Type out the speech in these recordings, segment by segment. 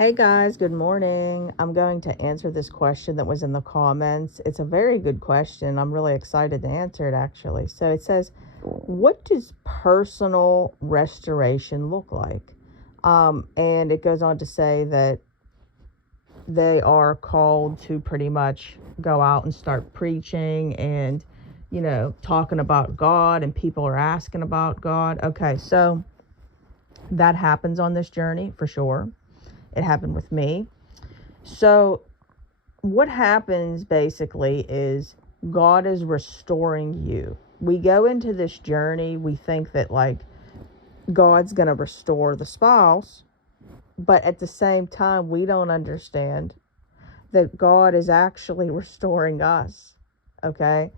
Hey guys, good morning. I'm going to answer this question that was in the comments. It's a very good question. I'm really excited to answer it actually. So it says, what does personal restoration look like? And it goes on to say that they are called to pretty much go out and start preaching and, talking about God, and people are asking about God. Okay, so that happens on this journey for sure. It happened with me. So what happens basically is God is restoring you. We go into this journey, we think that like God's going to restore the spouse, but at the same time, we don't understand that God is actually restoring us. Okay.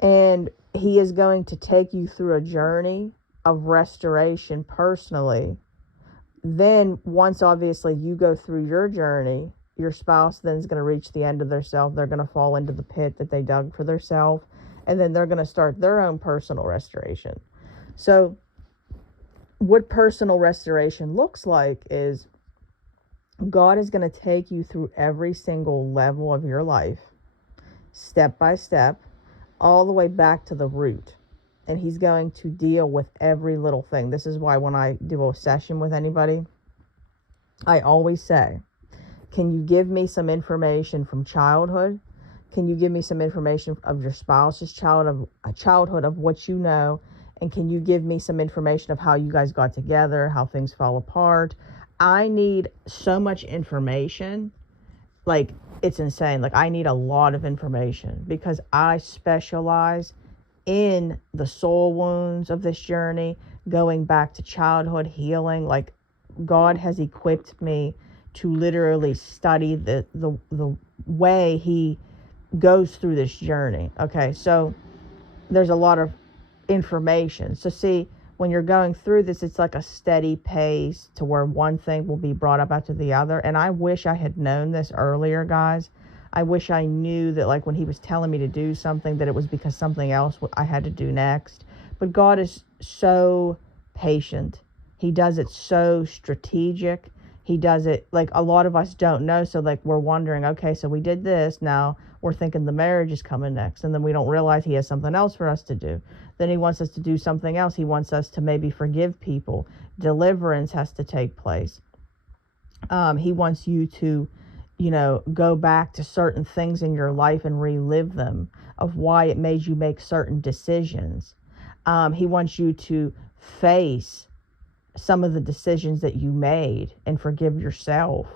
And He is going to take you through a journey of restoration personally. Then, once obviously you go through your journey, your spouse then is going to reach the end of their self. They're going to fall into the pit that they dug for their self, and then they're going to start their own personal restoration. So, what personal restoration looks like is God is going to take you through every single level of your life, step by step, all the way back to the root. And He's going to deal with every little thing. This is why when I do a session with anybody, I always say, can you give me some information from childhood? Can you give me some information of your spouse's childhood of what you know? And can you give me some information of how you guys got together, how things fell apart? I need so much information. Like, it's insane. Like, I need a lot of information because I specialize in the soul wounds of this journey, going back to childhood healing. Like, God has equipped me to literally study the way He goes through this journey. Okay, so there's a lot of information. So see, when you're going through this, it's like a steady pace to where one thing will be brought up after the other. And I wish I had known this earlier, guys. I wish I knew that, like, when He was telling me to do something, that it was because something else I had to do next. But God is so patient. He does it so strategic. He does it like a lot of us don't know. So like we're wondering, okay, so we did this. Now we're thinking the marriage is coming next. And then we don't realize He has something else for us to do. Then He wants us to do something else. He wants us to maybe forgive people. Deliverance has to take place. He wants you to, go back to certain things in your life and relive them of why it made you make certain decisions. He wants you to face some of the decisions that you made and forgive yourself.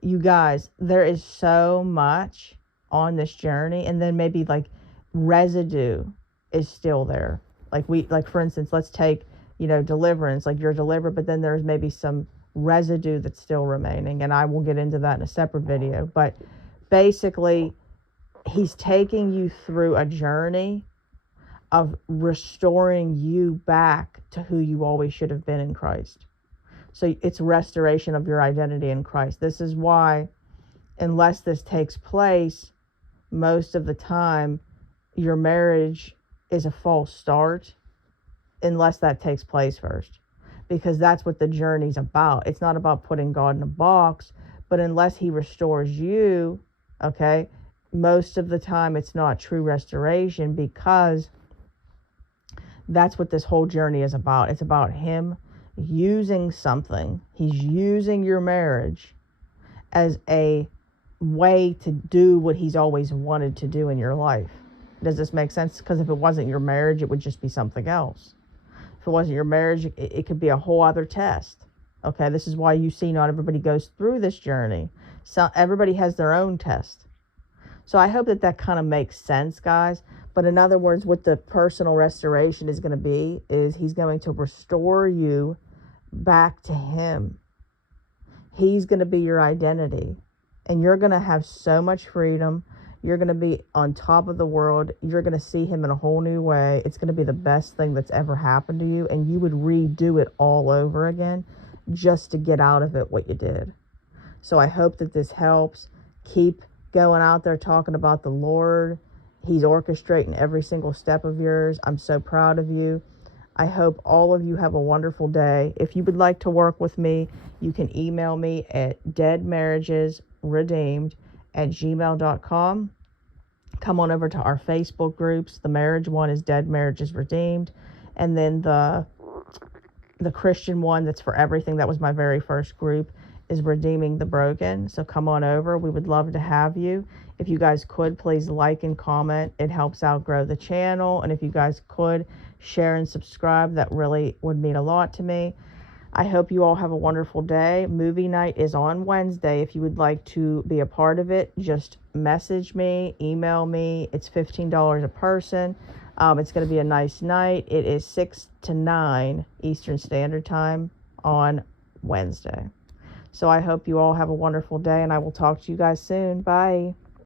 You guys, there is so much on this journey, and then maybe like residue is still there. Like for instance, let's take, deliverance, like you're delivered, but then there's maybe some residue that's still remaining, and I will get into that in a separate video. But basically, He's taking you through a journey of restoring you back to who you always should have been in Christ. So it's restoration of your identity in Christ. This is why, unless this takes place, most of the time, your marriage is a false start unless that takes place first. Because that's what the journey's about. It's not about putting God in a box, but unless He restores you, okay, most of the time it's not true restoration, because that's what this whole journey is about. It's about Him using something. He's using your marriage as a way to do what He's always wanted to do in your life. Does this make sense? Because if it wasn't your marriage, it would just be something else. If it wasn't your marriage, it could be a whole other test. Okay, this is why you see not everybody goes through this journey. So everybody has their own test. So I hope that kind of makes sense, guys. But in other words, what the personal restoration is going to be is He's going to restore you back to Him. He's going to be your identity. And you're going to have so much freedom. You're going to be on top of the world. You're going to see Him in a whole new way. It's going to be the best thing that's ever happened to you. And you would redo it all over again just to get out of it what you did. So I hope that this helps. Keep going out there talking about the Lord. He's orchestrating every single step of yours. I'm so proud of you. I hope all of you have a wonderful day. If you would like to work with me, you can email me at deadmarriagesredeemed@gmail.com. Come on over to our Facebook groups. The marriage one is Dead Marriages Redeemed. And then the Christian one that's for everything, that was my very first group, is Redeeming the Broken. So come on over. We would love to have you. If you guys could, please like and comment. It helps out grow the channel. And if you guys could share and subscribe, that really would mean a lot to me. I hope you all have a wonderful day. Movie night is on Wednesday. If you would like to be a part of it, just message me, email me. It's $15 a person. It's going to be a nice night. It is 6 to 9 Eastern Standard Time on Wednesday. So I hope you all have a wonderful day, and I will talk to you guys soon. Bye.